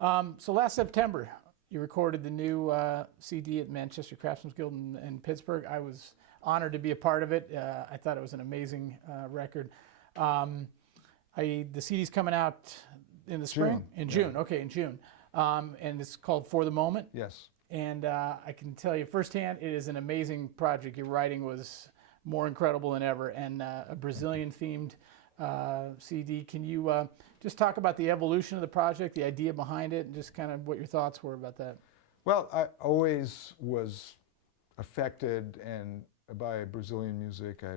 So last September, you recorded the new CD at Manchester Craftsmen's Guild in Pittsburgh. I was honored to be a part of it. I thought it was an amazing record. The CD's coming out in the spring? In June, yeah. Okay, in June. And it's called For the Moment. Yes. And I can tell you firsthand, it is an amazing project. Your writing was more incredible than ever, and a Brazilian-themed CD. Can you just talk about the evolution of the project, the idea behind it, and just kind of what your thoughts were about that? Well, I always was affected by Brazilian music. I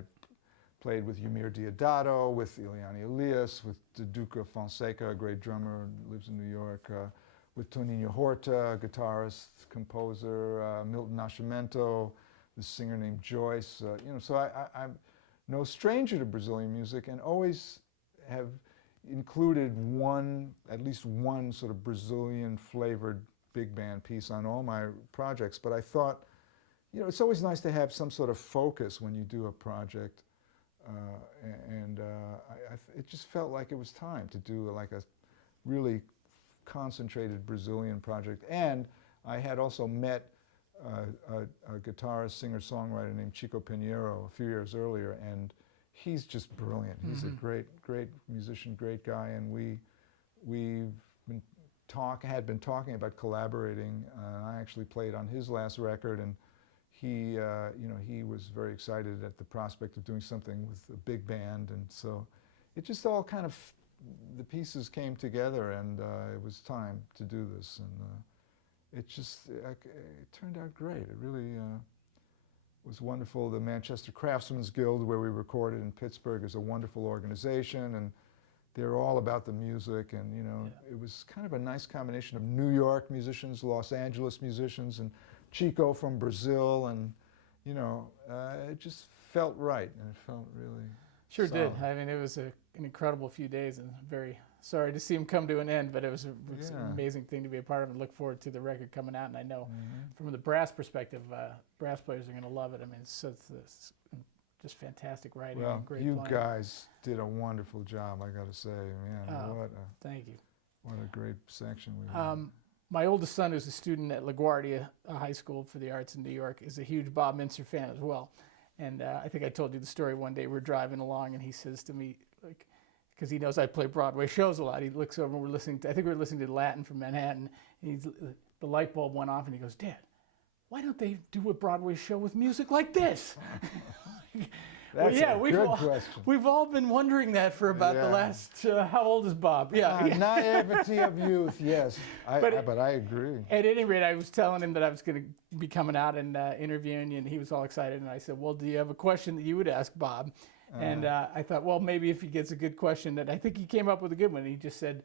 played with Eumir Deodato, with Eliane Elias, with Duduca Fonseca, a great drummer who lives in New York, with Toninho Horta, a guitarist, composer, Milton Nascimento, this singer named Joyce. So I'm no stranger to Brazilian music, and always have included at least one sort of Brazilian flavored big band piece on all my projects. But I thought, it's always nice to have some sort of focus when you do a project. It just felt like it was time to do like a really concentrated Brazilian project. And I had also met a guitarist, singer-songwriter named Chico Pinheiro a few years earlier, and he's just brilliant. He's a great musician, great guy, and we've had been talking about collaborating. I actually played on his last record, and he was very excited at the prospect of doing something with a big band, and so it just all kind of, the pieces came together, and it was time to do this, and it turned out great. It really was wonderful. The Manchester Craftsmen's Guild, where we recorded in Pittsburgh, is a wonderful organization, and they're all about the music, and it was kind of a nice combination of New York musicians, Los Angeles musicians, and Chico from Brazil, and it just felt right, and it felt really Sure solid. did. I mean, it was an incredible few days, and I'm very sorry to see him come to an end, but it was an amazing thing to be a part of, and look forward to the record coming out. And I know from the brass perspective, brass players are going to love it. I mean, it's just fantastic writing and great playing. You guys did a wonderful job, I got to say. Man, thank you. What a great section we had. My oldest son, who's a student at LaGuardia High School for the Arts in New York, is a huge Bob Mintzer fan as well. And I think I told you the story one day. We're driving along, and he says to me, because he knows I play Broadway shows a lot, he looks over and we're listening to, I think we were listening to Latin from Manhattan, and the light bulb went off, and he goes, "Dad, why don't they do a Broadway show with music like this?" That's a good question. We've all been wondering that for about the last, how old is Bob? Naivety of youth, yes. But I agree. At any rate, I was telling him that I was going to be coming out and interviewing you, and he was all excited. And I said, "Well, do you have a question that you would ask Bob?" And I thought, well, maybe if he gets a good question, that I think he came up with a good one. He just said,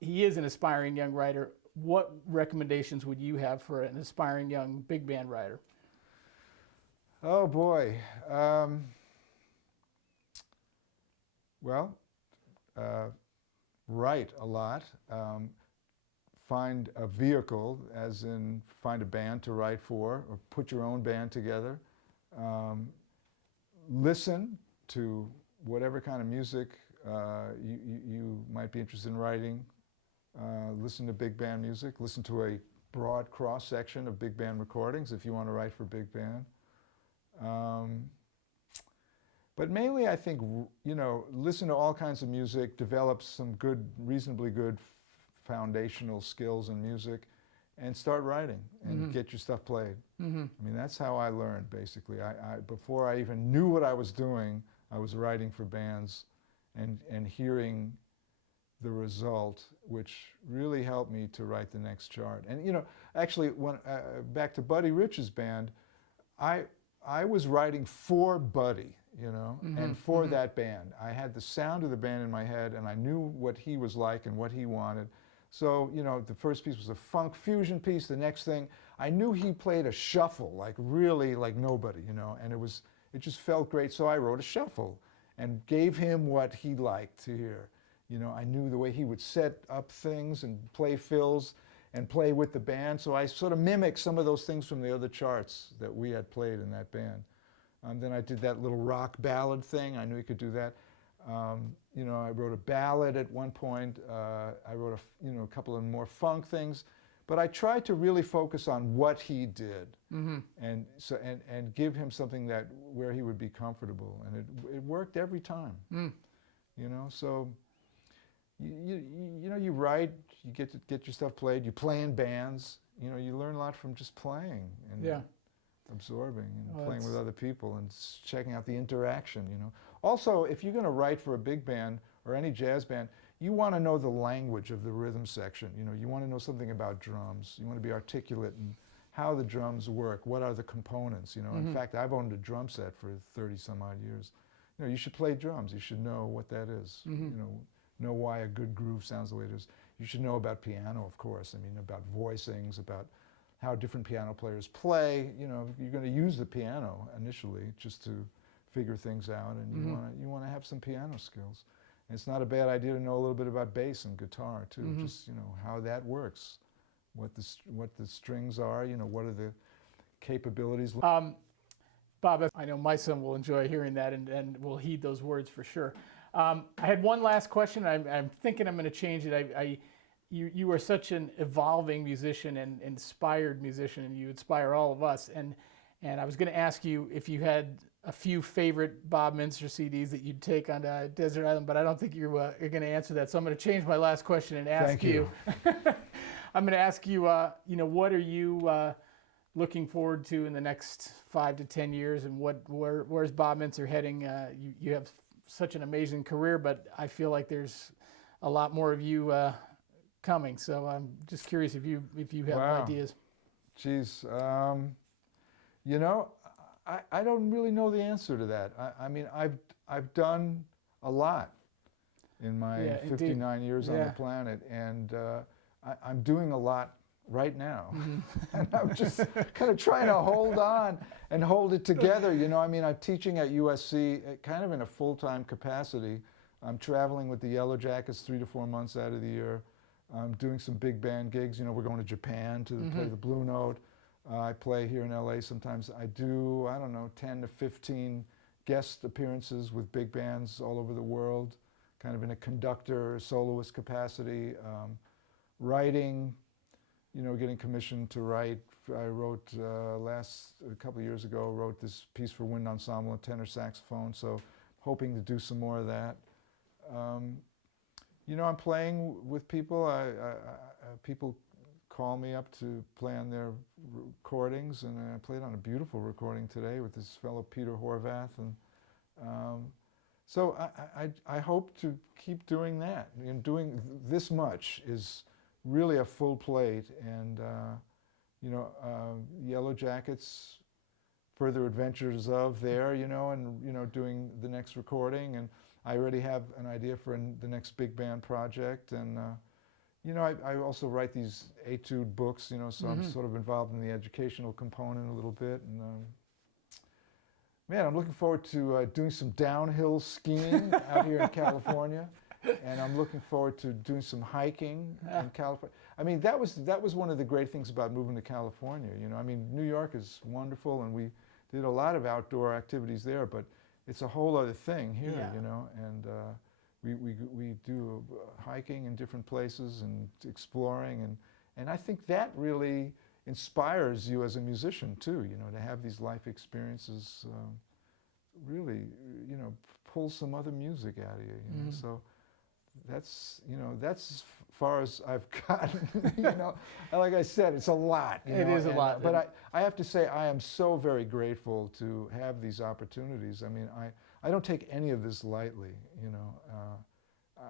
he is an aspiring young writer. What recommendations would you have for an aspiring young big band writer? Oh boy. Write a lot. Find a vehicle, as in find a band to write for, or put your own band together. Listen to whatever kind of music you might be interested in writing. Listen to big band music. Listen to a broad cross-section of big band recordings if you want to write for big band. But mainly, I think, listen to all kinds of music, develop some reasonably good foundational skills in music, and start writing and get your stuff played. I mean, that's how I learned, basically. Before I even knew what I was doing, I was writing for bands and hearing the result, which really helped me to write the next chart. And, actually, back to Buddy Rich's band, I was writing for Buddy, and for that band. I had the sound of the band in my head, and I knew what he was like and what he wanted. So, the first piece was a funk fusion piece. The next thing, I knew he played a shuffle, really like nobody, and it just felt great. So I wrote a shuffle and gave him what he liked to hear. I knew the way he would set up things and play fills and play with the band. So I sort of mimicked some of those things from the other charts that we had played in that band. Then I did that little rock ballad thing. I knew he could do that. You know, I wrote a ballad at one point. I wrote a couple of more funk things, but I tried to really focus on what he did, and give him something that where he would be comfortable, and it worked every time. You know, so you know, you write, you get your stuff played, you play in bands. You know, you learn a lot from just playing and absorbing and playing with other people and checking out the interaction. You know, also if you're going to write for a big band or any jazz band, you want to know the language of the rhythm section. You know, you want to know something about drums. You want to be articulate in how the drums work. What are the components? You know, in fact, I've owned a drum set for 30 some odd years. You know, you should play drums. You should know what that is. You know why a good groove sounds the way it is. You should know about piano, of course. I mean, about voicings, about how different piano players play. You know, you're going to use the piano initially just to figure things out, and you want to have some piano skills. And it's not a bad idea to know a little bit about bass and guitar too. Just, you know, how that works, what the strings are. You know, what are the capabilities. Bob, I know my son will enjoy hearing that and will heed those words for sure. I had one last question. I'm thinking I'm going to change it. You are such an evolving musician and inspired musician, and you inspire all of us. And I was going to ask you if you had a few favorite Bob Mintzer CDs that you'd take on Desert Island, but I don't think you're going to answer that. So I'm going to change my last question and ask you. I'm going to ask you, you know, what are you looking forward to in the next 5 to 10 years, and where's Bob Mintzer heading? You have such an amazing career, but I feel like there's a lot more of you coming. So I'm just curious if you have ideas. Geez, you know, I don't really know the answer to that. I mean, I've done a lot in my 59 years on the planet, and I'm doing a lot right now. And I'm just kind of trying to hold on and hold it together. You know, I mean, I'm teaching at USC kind of in a full-time capacity. I'm traveling with the Yellow Jackets 3 to 4 months out of the year. I'm doing some big band gigs. You know, we're going to Japan to play the Blue Note. I play here in LA sometimes. I do, I don't know, 10 to 15 guest appearances with big bands all over the world, kind of in a conductor, soloist capacity. Writing, you know, getting commissioned to write. I wrote a couple of years ago, wrote this piece for wind ensemble and tenor saxophone, so hoping to do some more of that. You know, I'm playing with people. People call me up to play on their recordings, and I played on a beautiful recording today with this fellow Peter Horvath, and so I hope to keep doing that. And doing this much is really a full plate, and you know, Yellow Jackets, further adventures of there, you know, and you know, doing the next recording, and I already have an idea for the next big band project, and you know, I also write these etude books, you know, so I'm sort of involved in the educational component a little bit, and man, I'm looking forward to doing some downhill skiing out here in California. And I'm looking forward to doing some hiking in California. I mean, that was one of the great things about moving to California. You know, I mean, New York is wonderful, and we did a lot of outdoor activities there, but it's a whole other thing here. You know, and we do hiking in different places and exploring, and I think that really inspires you as a musician too. You know, to have these life experiences really, you know, pull some other music out of you. You know, so. That's, you know, that's as far as I've gotten. You know, like I said, it's a lot. It is a lot. But I have to say, I am so very grateful to have these opportunities. I mean, I don't take any of this lightly. You know,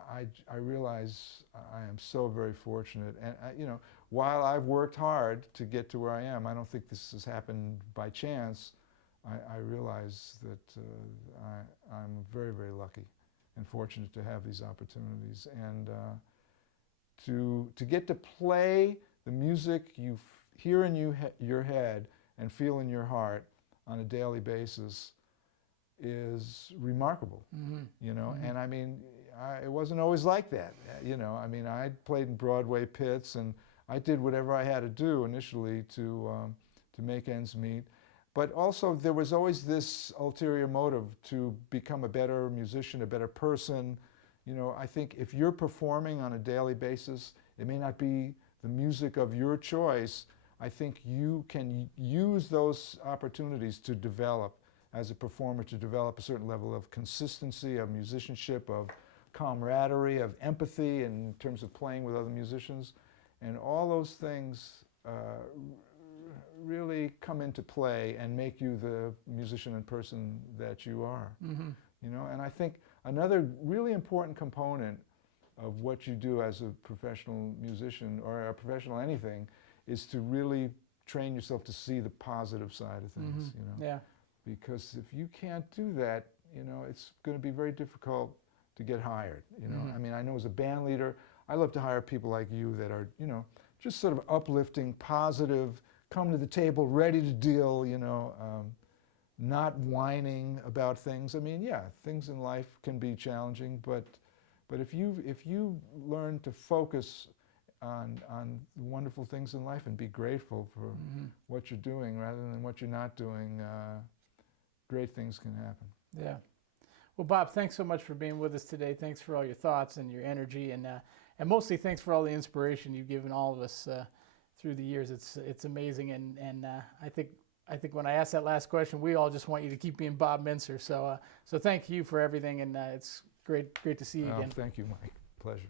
I realize I am so very fortunate, and you know, while I've worked hard to get to where I am, I don't think this has happened by chance. I realize that I'm very, very lucky and fortunate to have these opportunities, and to get to play the music you hear in your head and feel in your heart on a daily basis is remarkable. You know, and I mean, it wasn't always like that. You know, I mean, I played in Broadway pits, and I did whatever I had to do initially to make ends meet. But also there was always this ulterior motive to become a better musician, a better person. You know, I think if you're performing on a daily basis, it may not be the music of your choice. I think you can use those opportunities to develop as a performer, to develop a certain level of consistency, of musicianship, of camaraderie, of empathy in terms of playing with other musicians. And all those things really come into play and make you the musician and person that you are. Mm-hmm. You know, and I think another really important component of what you do as a professional musician or a professional anything is to really train yourself to see the positive side of things, Mm-hmm. you know. Yeah. Because if you can't do that, you know, it's going to be very difficult to get hired, you know. Mm-hmm. I mean, I know as a band leader, I love to hire people like you that are, you know, just sort of uplifting, positive, come to the table ready to deal, you know, not whining about things. I mean, yeah, things in life can be challenging, but if you learn to focus on wonderful things in life and be grateful for Mm-hmm. what you're doing rather than what you're not doing, great things can happen. Yeah. Well, Bob, thanks so much for being with us today. Thanks for all your thoughts and your energy, and mostly thanks for all the inspiration you've given all of us through the years. It's amazing, and I think when I asked that last question, we all just want you to keep being Bob Mintzer. So thank you for everything, and it's great to see you again. Thank you, Mike. Pleasure.